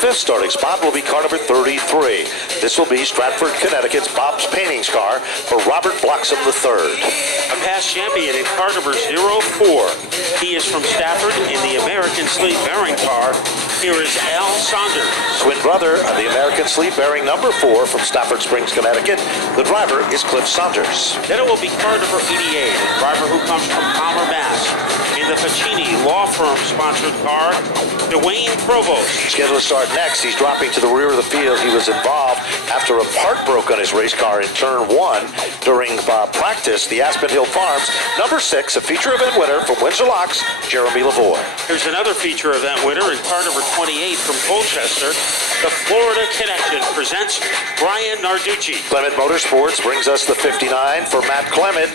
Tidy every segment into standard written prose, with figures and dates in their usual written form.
fifth starting spot will be car number 33. This will be Stratford, Connecticut's Bob's Paintings car for Robert Bloxam III. A past champion in car number 04. He is from Stafford in the American Sleep Bearing car. Here is Al Saunders. Twin brother of the American Sleep Bearing number 4 from Stafford Springs, Connecticut. The driver is Cliff Saunders. Then it will be car number 88, a driver who comes from Palmer, Mass. In the Pacini Law Firm sponsored car, Dwayne Provost. Scheduled to start next. He's dropping to the rear of the field. He was involved after a part broke on his race car in turn 1 during practice. The Aspen Hill Farms, number 6, a feature event winner from Windsor Locks, Jeremy Lavoie. Here's another feature event winner in car number 28 from Colchester. The Florida Connection presents Brian Narducci. Clement Motorsports brings us the 59 for Matt Clement.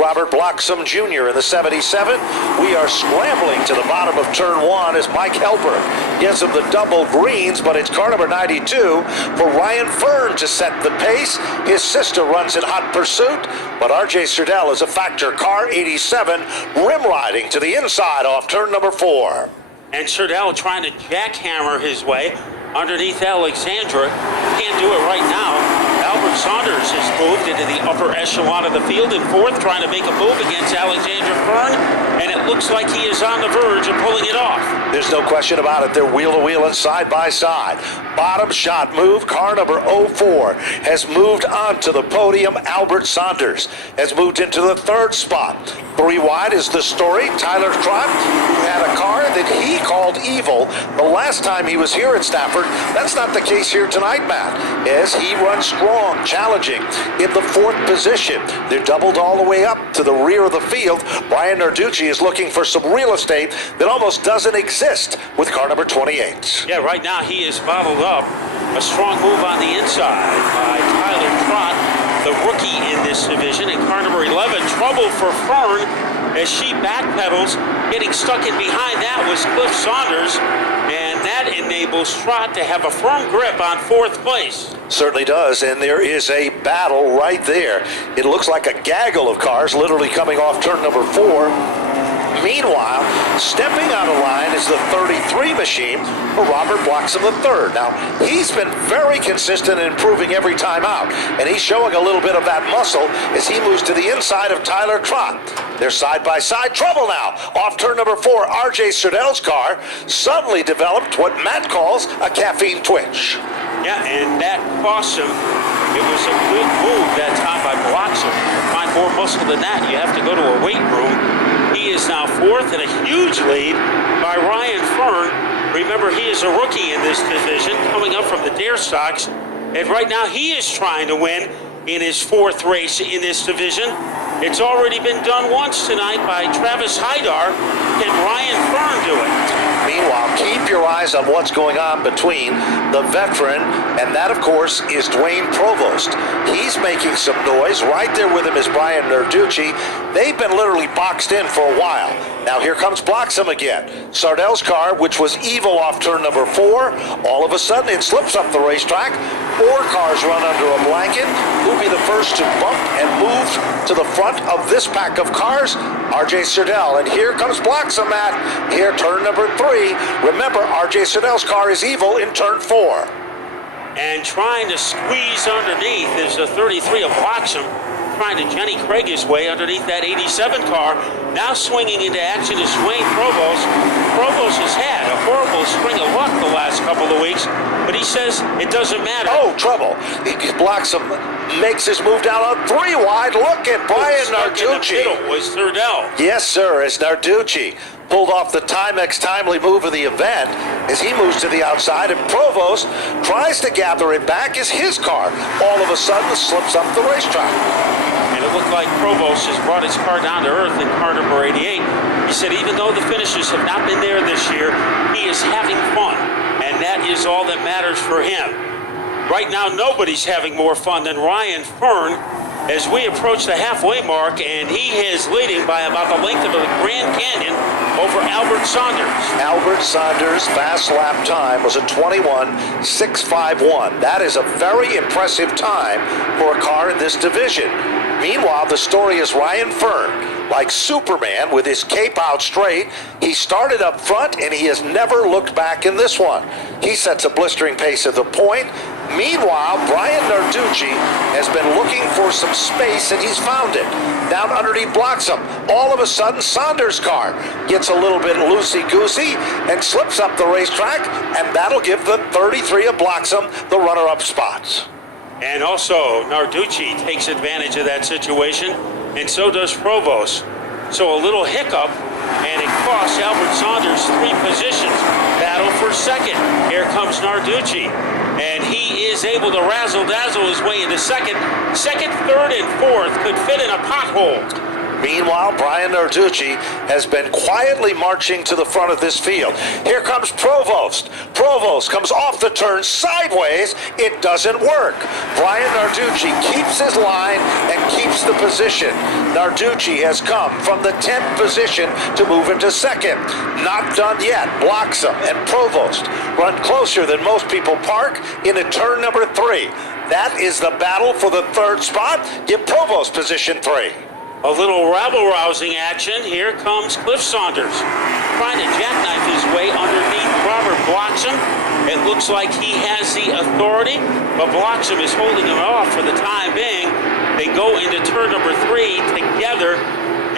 Robert Bloxam Jr. in the 77. We are scrambling to the bottom of turn 1 as Mike Helberg gives him the double greens, but it's car number 92 for Ryan Fern to set the pace. His sister runs in hot pursuit, but R.J. Serdell is a factor. Car 87 rim riding to the inside off turn number 4. And Serdell trying to jackhammer his way underneath Alexandra. Can't do it right now. Albert Saunders has moved into the upper echelon of the field in 4th, trying to make a move against Alexandra Fern, and it looks like he is on the verge of pulling it off. There's no question about it. They're wheel to wheel and side by side. Bottom shot move. Car number 04 has moved on to the podium. Albert Saunders has moved into the 3rd spot. 3 wide is the story. Tyler Trott, who had a car that he called evil the last time he was here at Stafford. That's not the case here tonight, Matt, as he runs strong, challenging in the 4th position. They're doubled all the way up to the rear of the field. Brian Narducci is looking for some real estate that almost doesn't exist with car number 28. Yeah, right now he is bottled up. A strong move on the inside by Tyler Trott, the rookie in this division. And car number 11, trouble for Fern as she backpedals. Getting stuck in behind that was Cliff Saunders, and that enables Trott to have a firm grip on 4th place. Certainly does, and there is a battle right there. It looks like a gaggle of cars literally coming off turn number 4. Meanwhile, stepping out of line is the 33 machine for Robert Bloxam III. Now, he's been very consistent in improving every time out, and he's showing a little bit of that muscle as he moves to the inside of Tyler Trott. They're side-by-side. Trouble now. Off turn number 4, R.J. Serdell's car suddenly developed what Matt calls a caffeine twitch. Yeah, and that cost him. It was a good move that time by Bloxam. To find more muscle than that, you have to go to a weight room. He is now 4th and a huge lead by Ryan Fern. Remember, he is a rookie in this division, coming up from the Dare Stocks. And right now, he is trying to win in his 4th race in this division. It's already been done once tonight by Travis Hydar. Can Ryan Fern do it? Meanwhile, keep your eyes on what's going on between the veteran, and that, of course, is Dwayne Provost. He's making some noise. Right there with him is Brian Narducci. They've been literally boxed in for a while. Now here comes Bloxam again. Sardell's car, which was evil off turn number 4, all of a sudden it slips up the racetrack. 4 cars run under a blanket. Who'll be the first to bump and move to the front of this pack of cars? R.J. Serdell. And here comes Bloxam at here, turn number 3. Remember, R.J. Serdell's car is evil in turn 4. And trying to squeeze underneath is the 33 of Bloxam, trying to Jenny Craig his way underneath that 87 car. Now swinging into action is Dwayne Provost. Provost has had a horrible string of luck the last couple of weeks, but he says it doesn't matter. Oh, trouble. Bloxam makes his move down on 3 wide. Look at Brian Narducci. In the middle was Serdell. Yes, sir, it's Narducci. Pulled off the Timex timely move of the event as he moves to the outside, and Provost tries to gather it back as his car all of a sudden slips up the racetrack. And it looked like Provost has brought his car down to earth in car number 88. He said even though the finishes have not been there this year, he is having fun, and that is all that matters for him. Right now, nobody's having more fun than Ryan Fern as we approach the halfway mark, and he is leading by about the length of the Grand Canyon over Albert Saunders. Albert Saunders' fast lap time was a 21.651. That is a very impressive time for a car in this division. Meanwhile, the story is Ryan Fern. like Superman with his cape out straight. He started up front, and he has never looked back in this one. He sets a blistering pace at the point. Meanwhile, Brian Narducci has been looking for some space, and he's found it. Down underneath blocks him. All of a sudden, Saunders' car gets a little bit loosey-goosey and slips up the racetrack, and that'll give the 33 of Bloxham the runner-up spots. And also, Narducci takes advantage of that situation, and so does Provost. So a little hiccup, and it costs Albert Saunders 3 positions. Battle for second. Here comes Narducci, and he is able to razzle-dazzle his way into second. Second, third, and fourth could fit in a pothole. Meanwhile, Brian Narducci has been quietly marching to the front of this field. Here comes Provost. Provost comes off the turn sideways. It doesn't work. Brian Narducci keeps his line and keeps the position. Narducci has come from the 10th position to move into second. Not done yet. Bloxham and Provost run closer than most people park into turn number 3. That is the battle for the third spot. Give Provost position 3. A little rabble-rousing action. Here comes Cliff Saunders, trying to jackknife his way underneath Robert Bloxham. It looks like he has the authority, but Bloxham is holding him off for the time being. They go into turn number 3 together,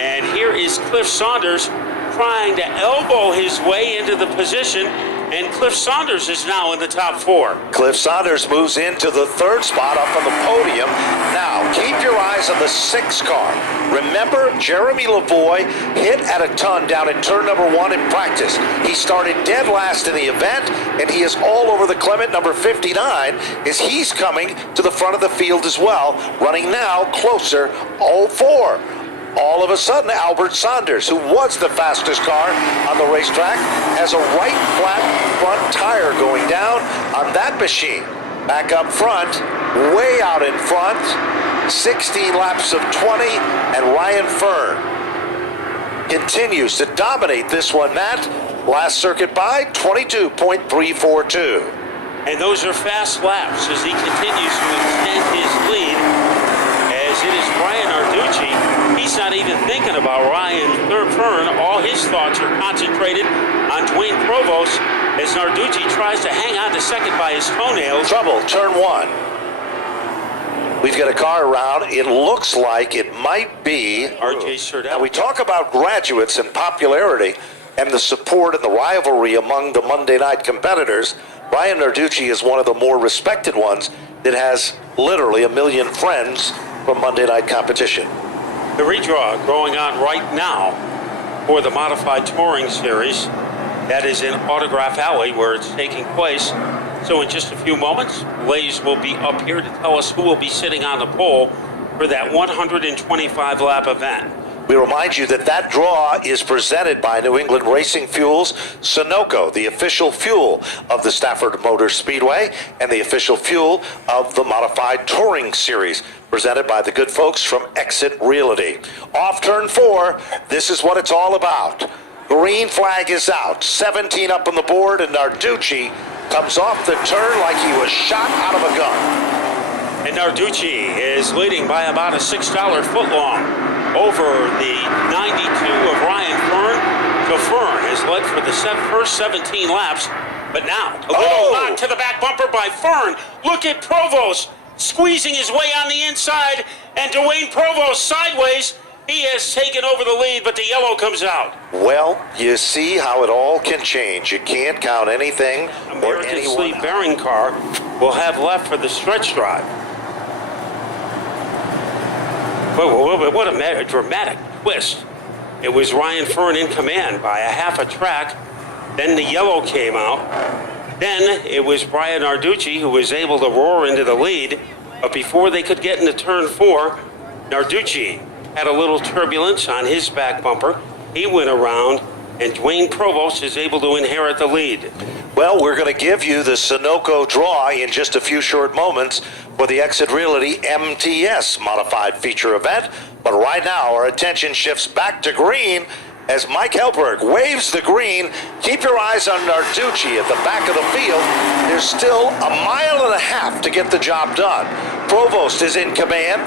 and here is Cliff Saunders trying to elbow his way into the position, and Cliff Saunders is now in the top 4. Cliff Saunders moves into the third spot up on the podium. Now, keep your eyes on the 6 car. Remember, Jeremy Lavoie hit at a ton down in turn number 1 in practice. He started dead last in the event, and he is all over the Clement number 59 as he's coming to the front of the field as well, running now closer, 0-4. All of a sudden, Albert Saunders, who was the fastest car on the racetrack, has a right flat front tire going down on that machine. Back up front, way out in front, 16 laps of 20, and Ryan Fern continues to dominate this one, Matt. Last circuit by 22.342. And those are fast laps as he continues to extend his lead, as it is Brian Narducci. He's not even thinking about Ryan Fern. All his thoughts are concentrated on Dwayne Provost as Narducci tries to hang on to second by his toenails. Trouble, turn 1. We've got a car around. It looks like it might be RJ Surdell. Now, we talk about graduates and popularity and the support and the rivalry among the Monday night competitors. Brian Narducci is one of the more respected ones that has literally 1 million friends from Monday night competition. The redraw going on right now for the Modified Touring Series. That is in Autograph Alley where it's taking place. So in just a few moments, Blaze will be up here to tell us who will be sitting on the pole for that 125-lap event. We remind you that that draw is presented by New England Racing Fuels Sunoco, the official fuel of the Stafford Motor Speedway and the official fuel of the Modified Touring Series, presented by the good folks from Exit Realty. Off turn 4, this is what it's all about. Green flag is out, 17 up on the board, and Narducci comes off the turn like he was shot out of a gun. And Narducci is leading by about a $6 footlong over the 92 of Ryan Fern. So Fern has led for the first 17 laps, but now a little knock to the back bumper by Fern. Look at Provost squeezing his way on the inside, and Dwayne Provost sideways. He has taken over the lead, but the yellow comes out. Well, you see how it all can change. You can't count anything or American anyone Sleep out. Bearing car will have left for the stretch drive. What a dramatic twist. It was Ryan Fern in command by a half a track. Then the yellow came out. Then it was Brian Narducci who was able to roar into the lead. But before they could get into turn 4, Narducci had a little turbulence on his back bumper. He went around, and Dwayne Provost is able to inherit the lead. Well, we're going to give you the Sunoco draw in just a few short moments for the Exit Realty MTS Modified Feature event. But right now, our attention shifts back to green as Mike Helberg waves the green. Keep your eyes on Narducci at the back of the field. There's still 1.5 miles to get the job done. Provost is in command.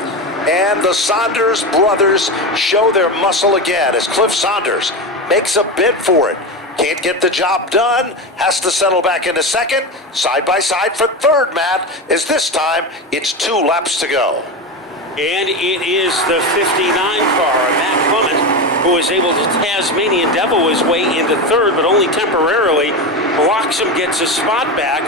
And the Saunders brothers show their muscle again as Cliff Saunders makes a bid for it. Can't get the job done, has to settle back into second, side by side for third, Matt, as this time it's 2 laps to go. And it is the 59 car, Matt Clement, who is able to Tasmanian Devil his way into third, but only temporarily. Bloxham gets a spot back,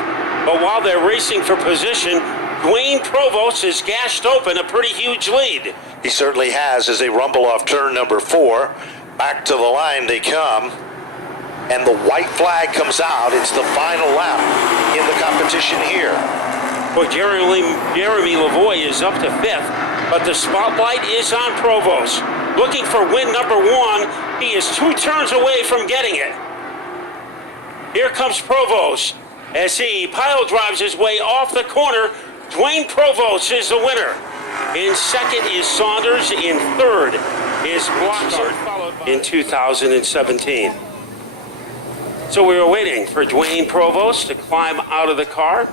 but while they're racing for position, Dwayne Provost has gashed open a pretty huge lead. He certainly has as they rumble off turn number 4. Back to the line they come. And the white flag comes out. It's the final lap in the competition here. Well, Jeremy Lavoie is up to 5th, but the spotlight is on Provost. Looking for win number 1. He is 2 turns away from getting it. Here comes Provost as he pile drives his way off the corner. Dwayne Provost is the winner. In second is Saunders. In third is Bloxham in 2017. So we were waiting for Dwayne Provost to climb out of the car,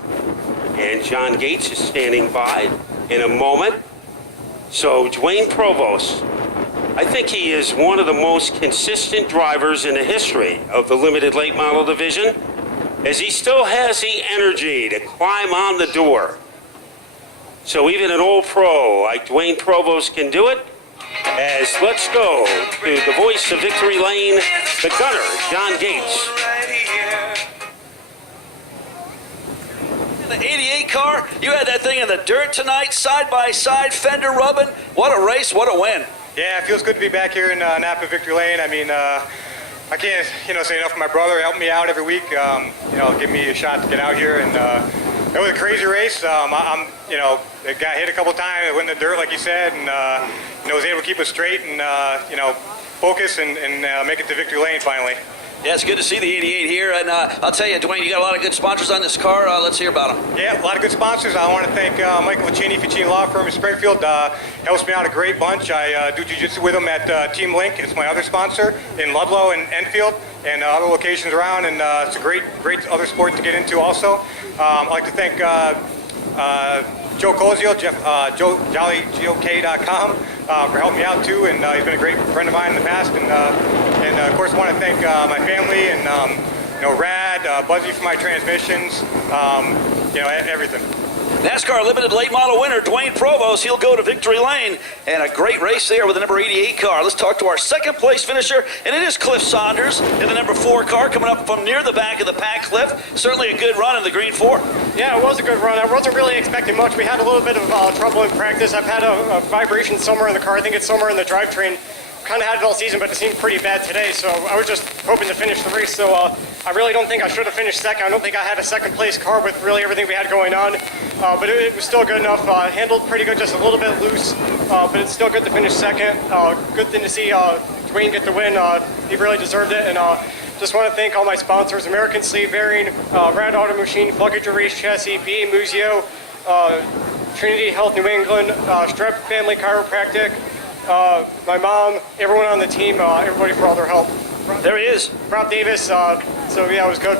and John Gates is standing by in a moment. So Dwayne Provost, I think he is one of the most consistent drivers in the history of the limited late model division, as he still has the energy to climb on the door. So even an old pro like Dwayne Provost can do it. As let's go to the voice of Victory Lane, the gunner, John Gates. The 88 car, you had that thing in the dirt tonight, side by side, fender rubbing. What a race, what a win. Yeah, it feels good to be back here in Napa Victory Lane. I mean, I can't, say enough for my brother helping me out every week. Give me a shot to get out here, and it was a crazy race. It got hit a couple times. It went in the dirt, like you said, and was able to keep it straight and focus and make it to Victory Lane finally. Yeah, it's good to see the 88 here, and I'll tell you, Dwayne, you got a lot of good sponsors on this car. Let's hear about them. Yeah, a lot of good sponsors. I want to thank Michael Ficini, Ficini Law Firm in Springfield. Helps me out a great bunch. I do jiu-jitsu with them at Team Link. It's my other sponsor in Ludlow and Enfield and other locations around, and it's a great other sport to get into also. I'd like to thank Joe Cozio, JollyGOK.com for helping me out too, and he's been a great friend of mine in the past, and of course I want to thank my family and Rad, Buzzy for my transmissions, everything. NASCAR Limited Late Model winner, Dwayne Provost, he'll go to Victory Lane, and a great race there with the number 88 car. Let's talk to our second place finisher, and it is Cliff Saunders in the number 4 car, coming up from near the back of the pack, Cliff. Certainly a good run in the green 4. Yeah, it was a good run. I wasn't really expecting much. We had a little bit of trouble in practice. I've had a vibration somewhere in the car. I think it's somewhere in the drivetrain. Kind of had it all season, but it seemed pretty bad today, so I was just hoping to finish the race. So I really don't think I should have finished second. I don't think I had a second place car with really everything we had going on, but it was still good enough. Handled pretty good, just a little bit loose, but it's still good to finish second. Good thing to see Dwayne get the win. He really deserved it, and just want to thank all my sponsors: American Sleeve Bearing, Rad Auto Machine, Pluggage Race Chassis, B. Muzio, Trinity Health New England, Strep Family Chiropractic, my mom, everyone on the team, everybody for all their help. There he is. Rob Davis, so yeah, it was good.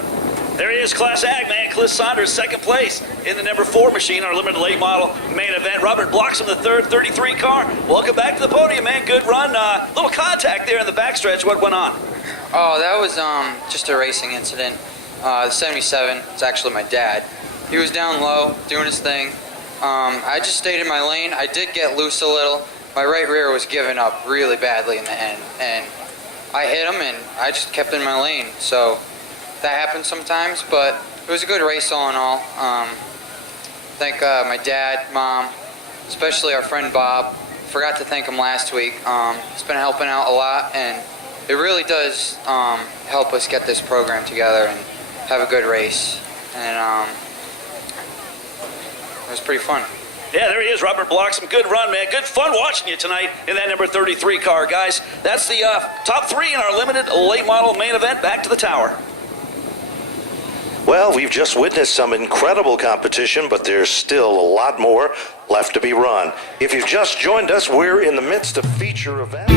There he is, Class Ag, man. Cliff Saunders, second place in the number 4 machine, our limited late model main event. Robert Bloxham, the third 33 car. Welcome back to the podium, man. Good run. Little contact there in the backstretch. What went on? Oh, that was just a racing incident. The 77, it's actually my dad. He was down low, doing his thing. I just stayed in my lane. I did get loose a little. My right rear was giving up really badly in the end, and I hit him, and I just kept in my lane. So that happens sometimes, but it was a good race all in all. Thank my dad, mom, especially our friend Bob. Forgot to thank him last week. He's been helping out a lot, and it really does help us get this program together and have a good race. And it was pretty fun. Yeah, there he is, Robert Bloxham. Good run, man. Good fun watching you tonight in that number 33 car, guys. That's the top 3 in our limited late model main event. Back to the tower. Well, we've just witnessed some incredible competition, but there's still a lot more left to be run. If you've just joined us, we're in the midst of feature event.